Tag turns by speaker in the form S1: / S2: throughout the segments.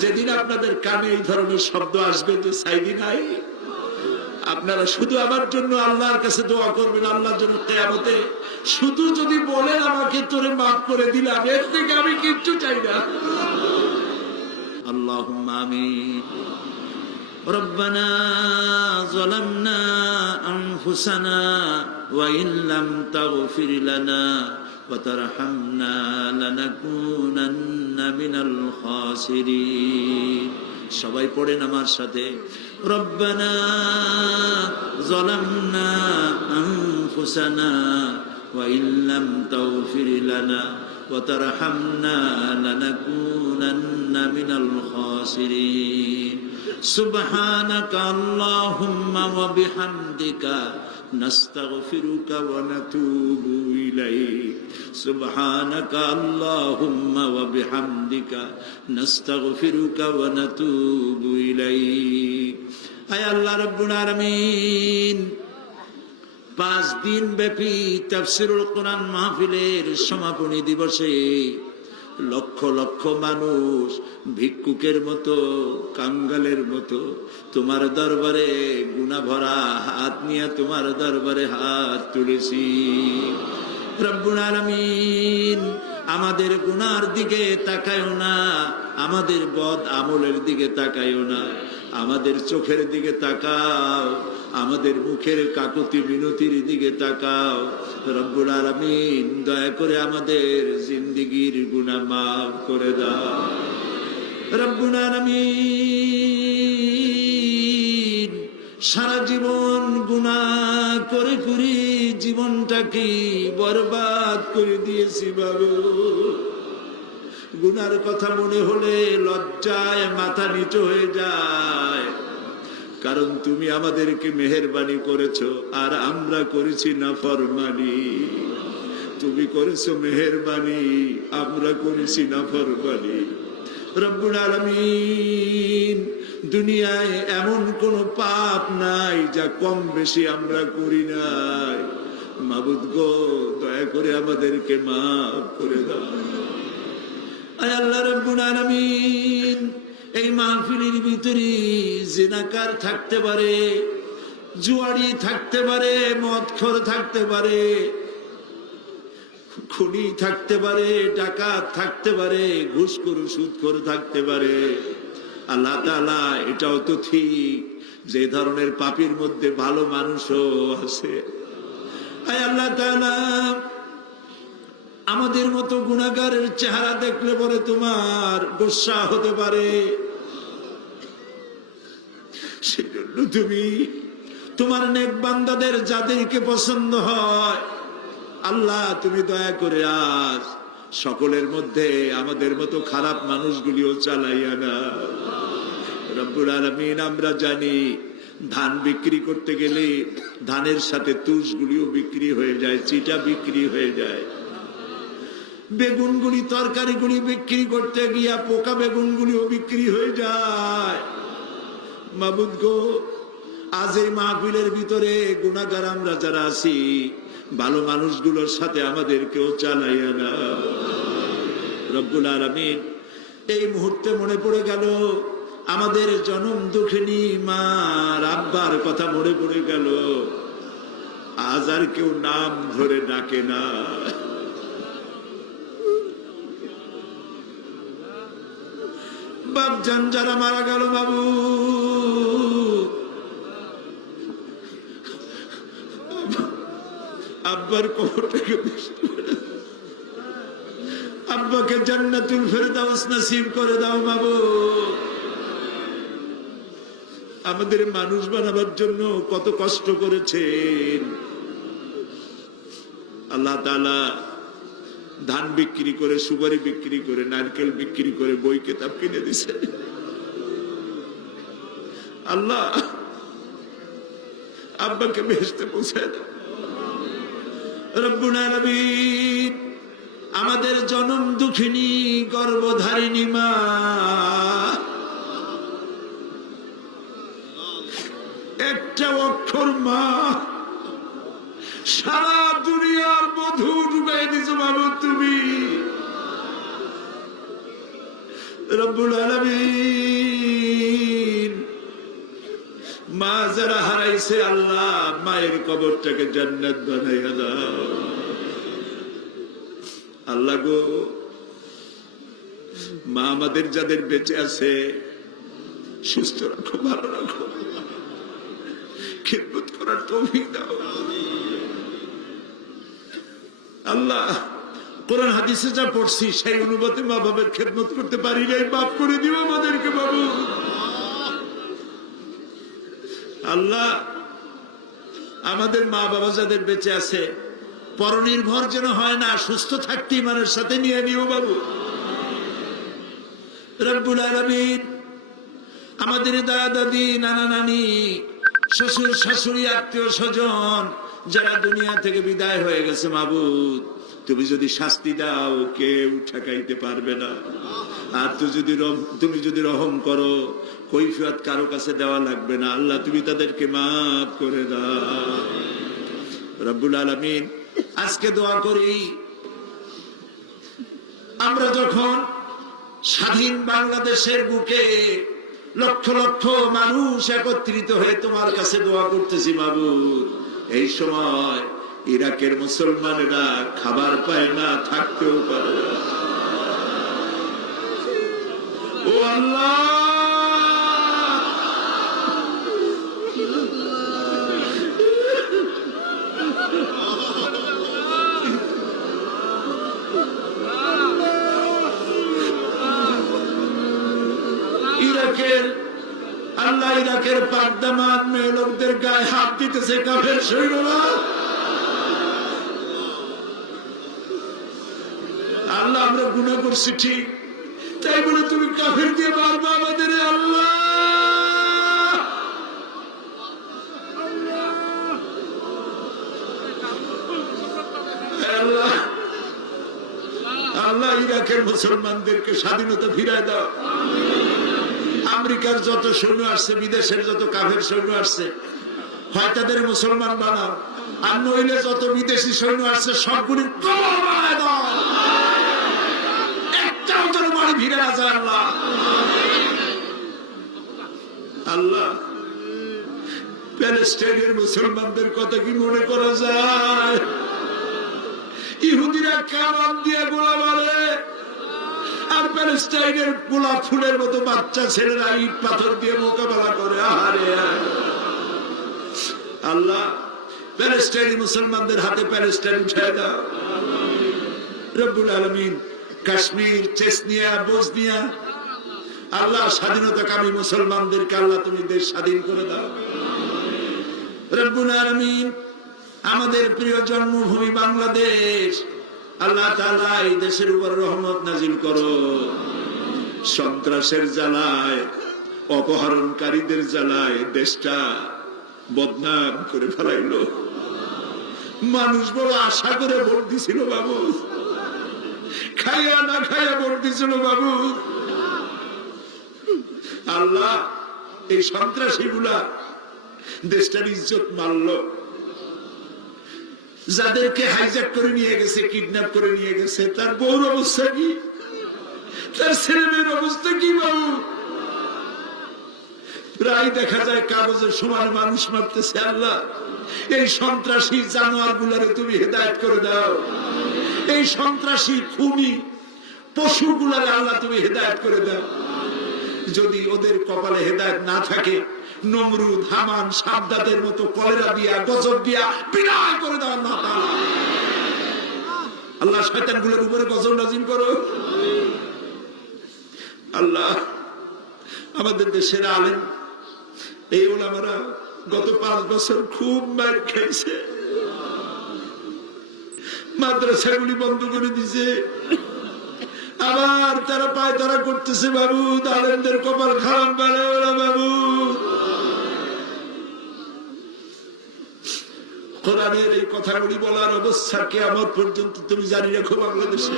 S1: যেদিন আপনাদের কানে এই ধরনের শব্দ আসবে যে সাইদি নাই আপনারা শুধু আমার জন্য আল্লাহর কাছে দোয়া করবেন আল্লাহর জন্য কেয়ামতে শুধু যদি বলেন আমাকে তোরে মাফ করে দিলাম এর থেকে আমি কিচ্ছু চাই না
S2: আল্লাহ আমিন ربنا ظلمنا أنفسنا وإن لم تغفر لنا وترحمنا لنكونن من الخاسرين সবাই পড়েন আমার সাথে ربنا ظلمنا أنفسنا وإن لم تغفر لنا وترحمنا لنكونن من الخاسرين سبحانك اللهم وبحمدك نستغفرك ونتوب إليك سبحانك اللهم وبحمدك نستغفرك ونتوب إليك أي الله رب العالمين পাঁচ দিন ব্যাপী তাফসিরুল কোরআন মাহফিলের সমাপনী দিবসে লক্ষ লক্ষ মানুষ ভিক্ষুকের মতো কাঙ্গালের মতো তোমার দরবারে গুনা ভরা হাত নিয়ে তোমার দরবারে হাত তুলেছি রব্বুল আমাদের গুনার দিকে তাকায়ও না আমাদের বদ আমলের দিকে তাকায়ও না আমাদের চোখের দিকে তাকাও আমাদের মুখের কাকুতি মিনতির দিকে তাকাও রব্বুল আলমিন দয়া করে আমাদের জিন্দিগির গুণা মাফ করে দাও রব্বুল আলমিন সারা জীবন গুণা করে করি জীবনটাকে বরবাদ করে দিয়েছি বাবু গুনার কথা মনে হলে লজ্জায় মাথা নিচু হয়ে যায় কারণ তুমি আমাদেরকে মেহরবানি করেছো আর আমরা করেছি না ফরমানি তুমি করেছো মেহরবানি আমরা করেছি না ফরমানি রব্বুল দুনিয়ায় এমন কোন পাপ নাই যা কম বেশি আমরা করি নাই মাবুদ গো দয়া করে আমাদেরকে মাফ করে দাও আয় আল্লাহ রব্বুল আলামিন এই মাহফিলের ভিতরে জিনাকার থাকতে পারে জুয়ারি থাকতে পারে মদখর থাকতে পারে খুনি থাকতে পারে টাকা থাকতে পারে ঘুষ করু সুদ করে থাকতে পারে আল্লাহ তালা এটাও তো ঠিক যে ধরনের পাপির মধ্যে ভালো মানুষও আছে আল্লাহ আমাদের মতো গুণাগারের চেহারা দেখলে পরে তোমার গোসা হতে পারে সেজন্য তুমি তোমার নেক বান্দাদের যাদেরকে পছন্দ হয় আল্লাহ তুমি দয়া করে আজ সকলের মধ্যে আমাদের মতো খারাপ মানুষগুলিও চালাইয়া না রব্বুল আলমিন আমরা জানি ধান বিক্রি করতে গেলে ধানের সাথে তুষগুলিও বিক্রি হয়ে যায় চিটা বিক্রি হয়ে যায় বেগুনগুলি তরকারিগুলি বিক্রি করতে গিয়া পোকা বেগুনগুলিও বিক্রি হয়ে যায় মাবুদ গো আজ এই মাহফিলের ভিতরে গুণাগার আমরা যারা আছি ভালো মানুষগুলোর সাথে আমাদেরকেও চালাইয়া না আর আমি এই মুহূর্তে মনে পড়ে গেল আমাদের জনম দুঃখিনী মা আব্বার কথা মনে পড়ে গেল আজ আর কেউ নাম ধরে ডাকে না বাপজান যারা মারা গেল বাবু আব্বার কবর থেকে আব্বাকে জান্নাতুল দাও নসিব করে দাও বাবু আমাদের মানুষ বানাবার জন্য কত কষ্ট করেছেন আল্লাহ ধান বিক্রি করে সুপারি বিক্রি করে নারকেল বিক্রি করে বই কেতাব কিনে দিছে আল্লাহ আব্বাকে বেহেস্তে পৌঁছে আমাদের জনম দুঃখিনী গর্বধারিণী মা তোর মা সারা দুনিয়ার মধু ঢুকাই দিছো বাবু তুমি মা যারা হারাইছে আল্লাহ মায়ের কবরটাকে জান্নাত বানাই আল্লাহ গো মা আমাদের যাদের বেঁচে আছে সুস্থ রাখো ভালো রাখো করার তৌফিক দাও আল্লাহ কোরআন হাদিসে যা পড়ছি সেই অনুবাদে মা বাবার খেদমত করতে পারি নাই বাপ করে দিও আমাদেরকে বাবু আল্লাহ আমাদের মা বাবা যাদের বেঁচে আছে পরনির্ভর যেন হয় না সুস্থ থাকতে মানের সাথে নিয়ে নিও বাবু রব্বুল আলমিন আমাদের দাদা দাদি নানা নানি শ্বশুর শাশুড়ি আত্মীয় স্বজন যারা দুনিয়া থেকে বিদায় হয়ে গেছে মাবুদ তুমি যদি শাস্তি দাও কেউ ঠেকাইতে পারবে না আর তুই যদি তুমি যদি রহম করো কৈফিয়ত কারো কাছে দেওয়া লাগবে না আল্লাহ তুমি তাদেরকে মাফ করে দাও রব্বুল আলমিন আজকে দোয়া করি আমরা যখন স্বাধীন বাংলাদেশের বুকে লক্ষ লক্ষ মানুষ একত্রিত হয়ে তোমার কাছে দোয়া করতেছি বাবু এই সময় ইরাকের মুসলমানেরা খাবার পায় না থাকতেও পারে ও আল্লাহ আল্লাহ ইরাকের পাকদামান মেয়ে লোকদের গায়ে হাত দিতেছে কাফের সৈন্যরা আল্লাহ আমরা করছি ঠিক তাই বলে তুমি কাফের দিয়ে আমাদের আল্লাহ আল্লাহ ইরাকের মুসলমানদেরকে স্বাধীনতা ফিরায় দাও আমেরিকার যত সৈন্য আসছে বিদেশের যত কাফের সৈন্য আসছে হয় তাদের মুসলমান বানাও আর নইলে যত বিদেশি সৈন্য আসছে সবগুলি আল্লাহ মুসলমানদের কথা কি মনে করা যায় ইহুদিরা কেমন দিয়ে গোলাবা প্যালেস্টাইনের পোলা ফুলের মতো বাচ্চা ছেলেরা ইট পাথর দিয়ে মোকাবেলা করে আহারে আল্লাহ প্যালেস্টাইনি মুসলমানদের হাতে প্যালেস্টাইন উঠে দাও রব্বুল আলমিন কাশ্মীর চেসনিয়া বসনিয়া আল্লাহ স্বাধীনতা স্বাধীনতাকামী মুসলমানদের আল্লাহ তুমি দেশ স্বাধীন করে দাও রব্বুল আলমিন আমাদের প্রিয় জন্মভূমি বাংলাদেশ আল্লাহ তালা এই দেশের উপর রহমত নাজিল করো সন্ত্রাসের জ্বালায় অপহরণকারীদের জ্বালায় দেশটা বদনাম করে ফেলাইল মানুষ বড় আশা করে ভোট দিছিল বাবু খাইয়া না খাইয়া ভোট দিছিল বাবু আল্লাহ এই গুলা দেশটার ইজ্জত মারলো যাদেরকে হাইজ্যাক করে নিয়ে গেছে কিডন্যাপ করে নিয়ে গেছে তার বউর অবস্থা কি তার ছেলে মেয়ের অবস্থা কি বাবু প্রায় দেখা যায় কাগজের সমান মানুষ মারতেছে আল্লাহ এই সন্ত্রাসী জানোয়ার গুলারে তুমি হেদায়ত করে দাও এই সন্ত্রাসী খুনি পশু গুলারে আল্লাহ তুমি হেদায়ত করে দাও যদি ওদের কপালে হেদায়ত না থাকে নমরুদ হামান সাবদাদের মতো কলেরা দিয়া গজব দিয়া বিদায় করে দেওয়ার না আল্লাহ শয়তানগুলোর উপরে গজব নাজিম করো আল্লাহ আমাদের দেশের আলেন এই ওলামারা গত পাঁচ বছর খুব মার খেয়েছে মাদ্রাসাগুলি বন্ধ করে দিছে আবার তারা পায় তারা করতেছে বাবু তালেমদের কপাল খারাপ বানাবে বাবু কোরআনের এই কথাগুলি বলার অবস্থা কে আমার পর্যন্ত তুমি জানি রেখো বাংলাদেশে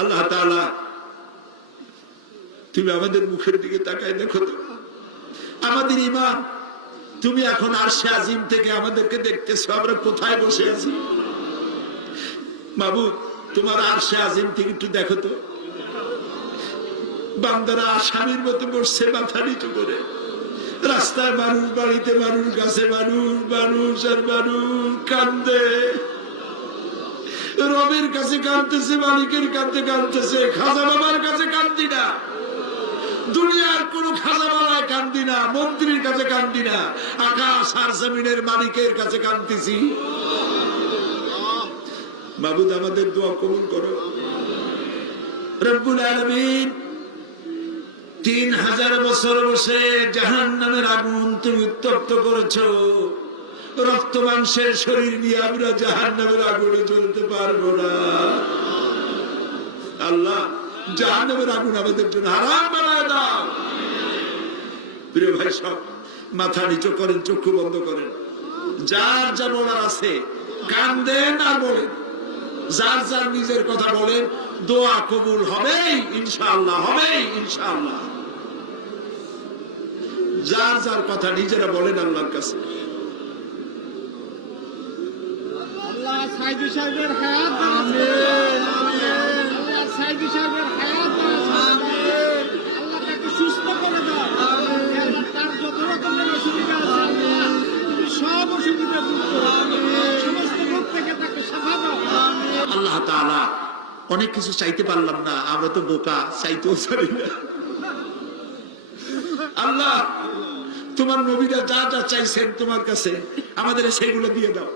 S2: আল্লাহ তালা তুমি আমাদের মুখের দিকে তাকায় দেখো আমাদের ইমান তুমি এখন আরশে আজিম থেকে আমাদেরকে দেখতেছো আমরা কোথায় বসে আছি বাবু তোমার আরশে আজিম থেকে একটু দেখো তো বান্দারা আসামির মতো বসছে মাথা নিচু করে রাস্তায় মানুষ বাড়িতে মানুষ গাছে মানুষ মানুষ আর মানুষ কান্দে রবের কাছে কাঁদতেছে মালিকের কাঁদতে কাঁদতেছে খাজা বাবার কাছে কান্দি না দুনিয়ার কোন খাজা বাবায় কান্দি না মন্ত্রীর কাছে কান্দি না আকাশ আর জমিনের মালিকের কাছে কান্দিছি বাবুদ আমাদের দোয়া কবুল করো রব্বুল আলমিন তিন হাজার বছর বসে জাহান নামের আগুন তুমি উত্তপ্ত করেছ রক্ত মাংসের শরীর নিয়ে আমরা জাহান নামের আগুনে চলতে পারবো না আল্লাহ জাহান নামের আগুন আমাদের জন্য আরাম বানায় দাও প্রিয় ভাই সব মাথা নিচু করেন চক্ষু বন্ধ করেন যার যা বলার আছে কান দেন আর বলেন যার যার নিজের কথা বলেন দোয়া কবুল হবেই ইনশাল্লাহ হবেই ইনশাল্লাহ যার যার কথা নিজেরা বলেন আল্লাহর কাছে আল্লাহ অনেক কিছু চাইতে পারলাম না আমরা তো বোকা চাইতেও চাই না আল্লাহ তোমার নবীরা যা যা চাইছেন তোমার কাছে আমাদের সেগুলো দিয়ে দাও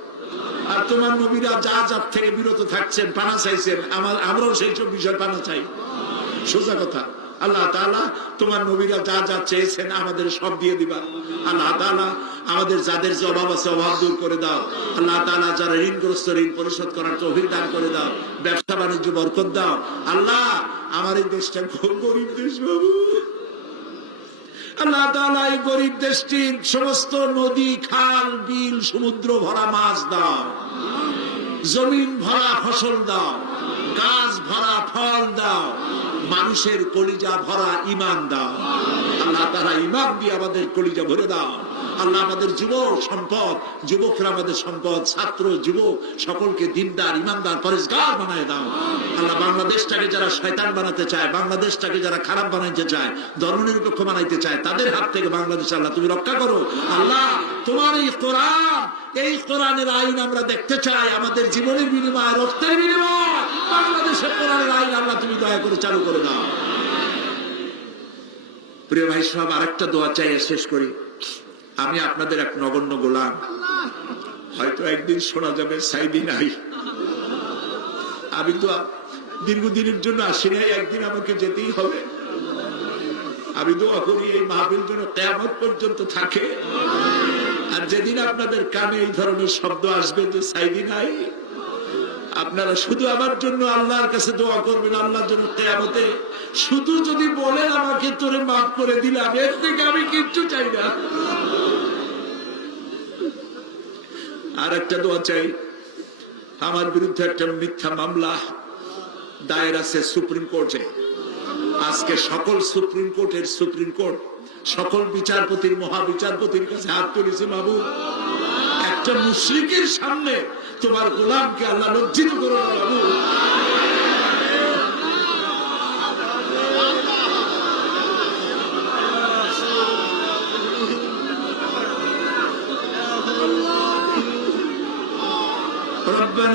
S2: আর তোমার নবীরা যা যার থেকে বিরত থাকছেন পানা চাইছেন আমার আমরাও সেই সব বিষয় পানা চাই সোজা কথা আল্লাহ তালা তোমার নবীরা যা যা চেয়েছেন আমাদের সব দিয়ে দিবা আল্লাহ তালা আমাদের যাদের যে অভাব আছে অভাব দূর করে দাও আল্লাহ তালা যারা ঋণগ্রস্ত ঋণ পরিশোধ করার তো দান করে দাও ব্যবসা বাণিজ্য বরকত দাও আল্লাহ আমার এই দেশটা গরিব দেশ বাবু আল্লাহ তালা এই গরিব দেশটির সমস্ত নদী খাল বিল সমুদ্র ভরা মাছ দাও জমিন ভরা ফসল দাও গাছ ভরা ফল দাও মানুষের কলিজা ভরা ইমান দাও আল্লাহ তারা ইমান দিয়ে আমাদের কলিজা ভরে দাও আল্লাহ আমাদের যুবক সম্পদ যুবকরা আমাদের সম্পদ ছাত্র যুবক সকলকে দিনদার ইমানদার পরিষ্কার বানায় দাও আল্লাহ বাংলাদেশটাকে যারা শয়তান বানাতে চায় বাংলাদেশটাকে যারা খারাপ বানাইতে চায় ধর্মনিরপেক্ষ বানাইতে চায় তাদের হাত থেকে বাংলাদেশ আল্লাহ তুমি রক্ষা করো আল্লাহ তোমার এই কোরআন এই কোরআনের আইন আমরা দেখতে চাই আমাদের জীবনের বিনিময় রক্তের বিনিময় বাংলাদেশের কোরআনের আইন আল্লাহ তুমি দয়া করে চালু করে দাও প্রিয় ভাই সাহেব আরেকটা দোয়া চাই শেষ করি আমি আপনাদের এক নগণ্য গোলাম হয়তো একদিন শোনা যাবে সাইদি নাই আমি তো দীর্ঘদিনের জন্য আসি নাই একদিন আমাকে যেতেই হবে আমি দোয়া করি এই মাহবিল যেন কেমন পর্যন্ত থাকে আর যেদিন আপনাদের কানে এই ধরনের শব্দ আসবে যে সাইদি নাই আপনারা শুধু আমার জন্য আল্লাহর কাছে দোয়া করবেন আল্লাহর জন্য কেয়ামতে শুধু যদি বলেন আমাকে তোরে মাফ করে দিলাম এর থেকে আমি কিচ্ছু চাই না আর একটা দোয়া চাই আমার বিরুদ্ধে একটা মিথ্যা মামলা দায়ের আছে সুপ্রিম কোর্টে আজকে সকল সুপ্রিম কোর্টের সুপ্রিম কোর্ট সকল বিচারপতির মহাবিচারপতির কাছে হাত তুলেছে বাবু একটা মুশ্রিকের সামনে তোমার গোলামকে আল্লাহ লজ্জিত করো বাবু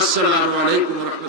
S2: আসসালামু আলাইকুম